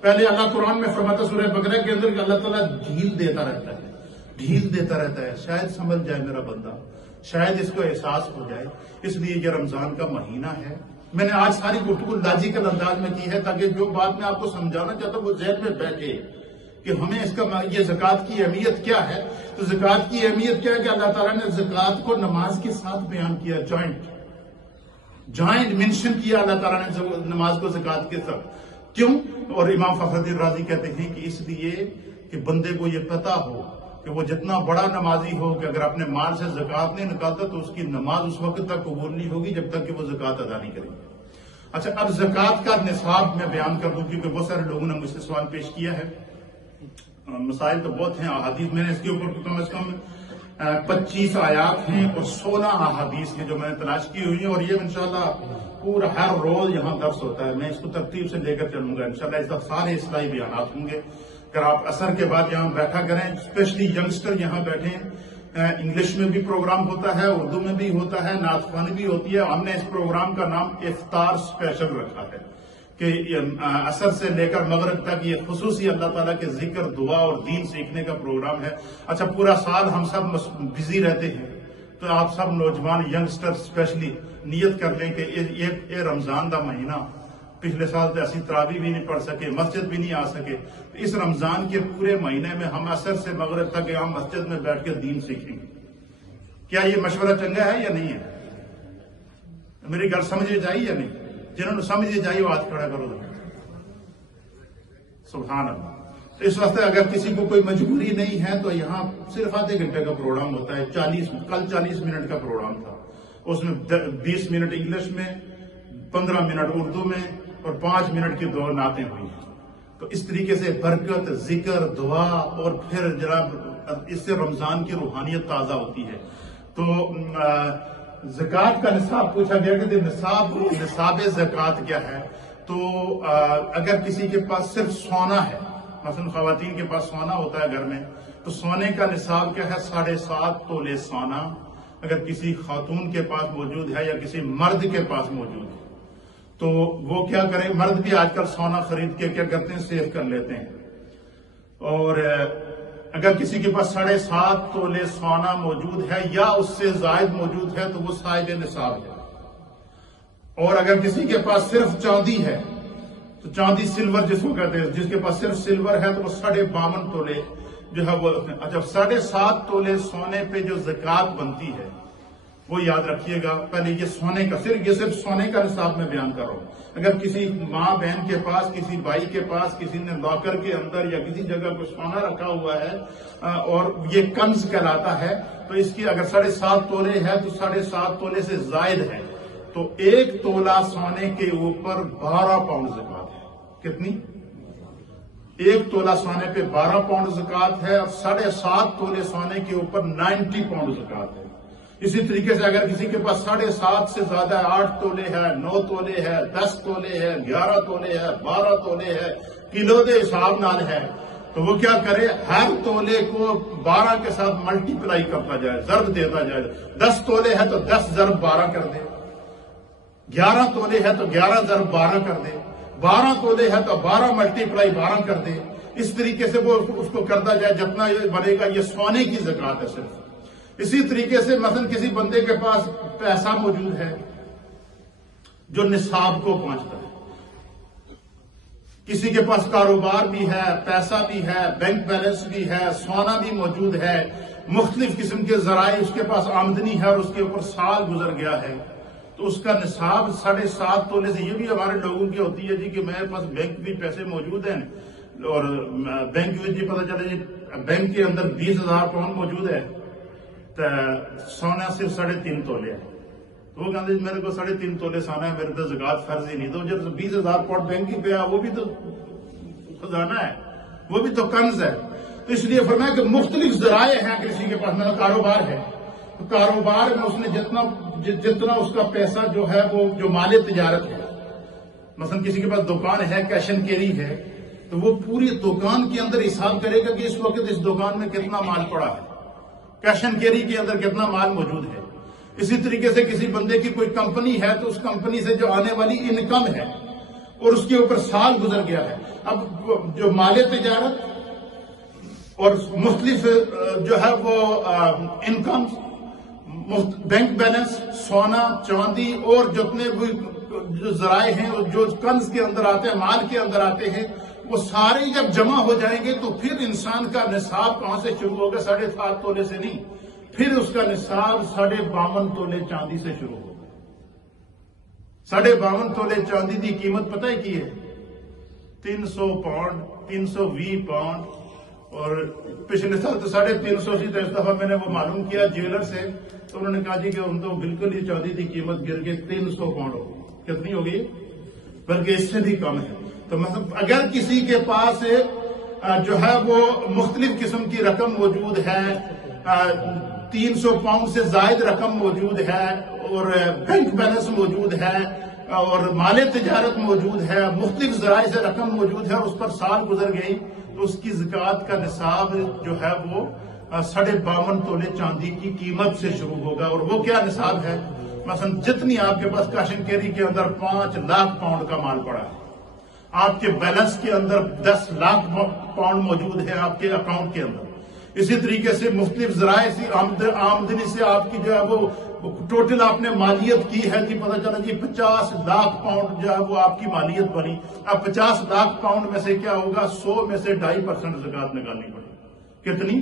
پہلے اللہ قرآن میں فرماتا سورہ بقرہ کے اندر کہ اللہ تعالیٰ ڈھیل دیتا رہتا ہے، شاید سمجھ جائے میرا بندہ، شاید اس کو احساس ہو جائے۔ اس لیے یہ رمضان کا مہینہ ہے۔ میں نے آج ساری گفتگو لاجیکل انداز میں کی ہے تاکہ جو بات میں آپ کو سمجھانا چاہتا ہوں وہ ذہن میں بیٹھے کہ ہمیں اس کا یہ زکوٰۃ کی اہمیت کیا ہے۔ تو زکوٰۃ کی اہمیت کیا ہے کہ اللہ تعالیٰ نے زکوٰۃ کو نماز کے ساتھ بیان کیا، جوائنٹ منشن کیا اللہ تعالیٰ نے نماز کو زکوٰۃ کے ساتھ۔ کیوں؟ اور امام فخر الدین رازی کہتے ہیں کہ اس لیے کہ بندے کو یہ پتا ہو کہ وہ جتنا بڑا نمازی ہو کہ اگر اپنے مال سے زکوٰۃ نہیں نکالتا تو اس کی نماز اس وقت تک قبول نہیں ہوگی جب تک کہ وہ زکوٰۃ ادا نہیں کرے گا۔ اچھا، اب زکوٰۃ کا نصاب میں بیان کر دوں کیونکہ بہت سارے لوگوں نے مجھ سے سوال پیش کیا ہے۔ مسائل تو بہت ہیں، احادیث میں نے اس کے اوپر کم از کم 25 آیات ہیں اور 16 احادیث ہیں جو میں نے تلاش کی ہوئی ہیں، اور یہ انشاءاللہ پورا ہر روز یہاں درس ہوتا ہے۔ میں اس کو ترتیب سے لے کر چلوں گا انشاءاللہ۔ اس وقت سارے اصلاحی بیانات ہوں گے۔ اگر آپ عصر کے بعد یہاں بیٹھا کریں، اسپیشلی ینگسٹر یہاں بیٹھیں، انگلش میں بھی پروگرام ہوتا ہے، اردو میں بھی ہوتا ہے، نعت خوانی بھی ہوتی ہے۔ ہم نے اس پروگرام کا نام افطار اسپیشل رکھا ہے کہ عصر سے لے کر مغرب تک یہ خصوصی اللہ تعالیٰ کے ذکر، دعا اور دین سیکھنے کا پروگرام ہے۔ اچھا، پورا سال ہم سب بزی رہتے ہیں، تو آپ سب نوجوان ینگسٹر اسپیشلی نیت کر لیں کہ یہ رمضان کا مہینہ، پچھلے سال تو ایسی تراویح بھی نہیں پڑھ سکے، مسجد بھی نہیں آ سکے، تو اس رمضان کے پورے مہینے میں ہم عصر سے مغرب تک یہاں مسجد میں بیٹھ کے دین سیکھیں گے۔ کیا یہ مشورہ چنگا ہے یا نہیں ہے؟ میری گل سمجھے جائی یا نہیں؟ جنہوں نے سمجھے جائی وہ ہاتھ کھڑا کرو۔ سبحان اللہ۔ تو اس واسطے اگر کسی کو کوئی مجبوری نہیں ہے تو یہاں صرف آدھے گھنٹے کا پروگرام ہوتا ہے۔ کل 40 منٹ کا پروگرام تھا، اس میں 20 منٹ انگلش میں، 15 منٹ اردو میں اور 5 منٹ کی 2 نعتیں ہوئی ہیں۔ تو اس طریقے سے برکت، ذکر، دعا اور پھر جناب اس سے رمضان کی روحانیت تازہ ہوتی ہے۔ تو زکوٰۃ کا نصاب پوچھا گیا کہ نصاب زکوٰۃ کیا ہے؟ تو اگر کسی کے پاس صرف سونا ہے، مثلا خواتین کے پاس سونا ہوتا ہے گھر میں، تو سونے کا نصاب کیا ہے؟ 7.5 تولے سونا اگر کسی خاتون کے پاس موجود ہے یا کسی مرد کے پاس موجود ہے تو وہ کیا کریں؟ مرد بھی آج کل سونا خرید کے کیا کرتے ہیں؟ سیو کر لیتے ہیں۔ اور اگر کسی کے پاس 7.5 تولے سونا موجود ہے یا اس سے زائد موجود ہے تو وہ صاحب نصاب ہے۔ اور اگر کسی کے پاس صرف چاندی ہے تو چاندی سلور جس کو کہتے ہیں، جس کے پاس صرف سلور ہے تو وہ 52.5 تولے جو ہے وہ۔ جب 7.5 تولے سونے پہ جو زکوٰۃ بنتی ہے وہ یاد رکھیے گا۔ پہلے یہ سونے کا صرف سونے کا نصاب میں بیان کر رہا ہوں۔ اگر کسی ماں بہن کے پاس، کسی بھائی کے پاس، کسی نے لاکر کے اندر یا کسی جگہ کو سونا رکھا ہوا ہے اور یہ کنز کہلاتا ہے، تو اس کی اگر 7.5 تولے ہے تو 7.5 تولے سے زائد ہے تو 1 تولہ سونے کے اوپر 12 پاؤنڈ زکوٰۃ ہے۔ کتنی؟ 1 تولہ سونے پہ 12 پاؤنڈ زکوٰۃ ہے، اور 7.5 تولے سونے کے اوپر 90 پاؤنڈ زکوٰۃ ہے۔ اسی طریقے سے اگر کسی کے پاس 7.5 سے زیادہ ہے، 8 تولے ہے، 9 تولے ہے، 10 تولے ہے، 11 تولے ہے، 12 تولے ہے، کلو دے حساب نال ہے، تو وہ کیا کرے؟ ہر تولے کو 12 کے ساتھ ملٹی پلائی کرتا جائے، ضرب دیتا جائے۔ 10 تولے ہے تو 10 ضرب 12 کر دے، 11 تولے ہے تو 11 ضرب 12 کر دے، 12 تولے ہے تو 12 ملٹی پلائی 12 کر دے۔ اس طریقے سے وہ اس کو کرتا جائے جتنا یہ بنے گا۔ یہ سونے کی زکوٰۃ ہے صرف۔ اسی طریقے سے مثلا کسی بندے کے پاس پیسہ موجود ہے جو نصاب کو پہنچتا ہے، کسی کے پاس کاروبار بھی ہے، پیسہ بھی ہے، بینک بیلنس بھی ہے، سونا بھی موجود ہے، مختلف قسم کے ذرائع اس کے پاس آمدنی ہے اور اس کے اوپر سال گزر گیا ہے، تو اس کا نصاب 7.5 تولے سے۔ یہ بھی ہمارے لوگوں کی ہوتی ہے جی کہ میرے پاس بینک بھی پیسے موجود ہیں اور بینک میں جی پتہ چلے جی بینک کے اندر 20,000 پاؤنڈ موجود ہے تو سونا صرف 3.5 تولے ہے، تو وہ کہتے ہیں میرے کو 3.5 تولے سونا ہے، میرے تو زکوٰۃ فرض ہی نہیں۔ تو جب 20,000 پاؤنڈ بینک ہی پہ ہے وہ بھی تو خزانہ ہے، وہ بھی تو کنز ہے۔ تو اس لیے فرمایا کہ مختلف ذرائع ہیں۔ کسی کے پاس میرا کاروبار ہے تو کاروبار میں اس نے جتنا اس کا پیسہ جو ہے وہ جو مال تجارت ہے، مثلا کسی کے پاس دکان ہے، کیش اینڈ کیری ہے، تو وہ پوری دکان کے اندر حساب کرے گا کہ اس وقت اس دکان میں کتنا مال پڑا ہے، کیش اینڈ کیری کے اندر کتنا مال موجود ہے۔ اسی طریقے سے کسی بندے کی کوئی کمپنی ہے تو اس کمپنی سے جو آنے والی انکم ہے اور اس کے اوپر سال گزر گیا ہے. اب جو مال تجارت اور مختلف جو ہے وہ انکم، بینک بیلنس، سونا چاندی اور جتنے بھی جو ذرائع ہیں جو کنز کے اندر آتے ہیں، مال کے اندر آتے ہیں، وہ سارے جب جمع ہو جائیں گے تو پھر انسان کا نصاب کہاں سے شروع ہوگا؟ 7.5 تولے سے نہیں، پھر اس کا نصاب 52.5 تولے چاندی سے شروع ہوگا. 52.5 تولے چاندی کی قیمت پتہ ہے کی ہے؟ 300 پاؤنڈ، 320 پاؤنڈ. اور پچھلے سال تو 350 سی. تو اس دفعہ میں نے وہ معلوم کیا جیولر سے، تو انہوں نے کہا جی کہ ان تو بالکل ہی چاندی کی قیمت گر کے 300 پاؤنڈ ہوگی. کتنی ہوگی؟ بلکہ اس سے بھی کم ہے. تو مطلب اگر کسی کے پاس جو ہے وہ مختلف قسم کی رقم موجود ہے، 300 پاؤنڈ سے زائد رقم موجود ہے، اور بینک بیلنس موجود ہے، اور مال تجارت موجود ہے، مختلف ذرائع سے رقم موجود ہے، اس پر سال گزر گئی، تو اس کی زکوٰۃ کا نصاب جو ہے وہ 52.5 تولے چاندی کی قیمت سے شروع ہوگا. اور وہ کیا نصاب ہے؟ مثلا جتنی آپ کے پاس کاشن کیری کے اندر 5 لاکھ پاؤنڈ کا مال پڑا ہے، آپ کے بیلنس کے اندر 10 لاکھ پاؤنڈ موجود ہے آپ کے اکاؤنٹ کے اندر. اسی طریقے سے مختلف ذرائع سے آمدنی سے آپ کی جو ہے وہ ٹوٹل آپ نے مالیت کی ہے کہ پتہ چلا جی 50 لاکھ پاؤنڈ جو ہے وہ آپ کی مالیت بنی. اب 50 لاکھ پاؤنڈ میں سے کیا ہوگا؟ 100 میں سے 2.5% زکوٰۃ نکالنی پڑے. کتنی؟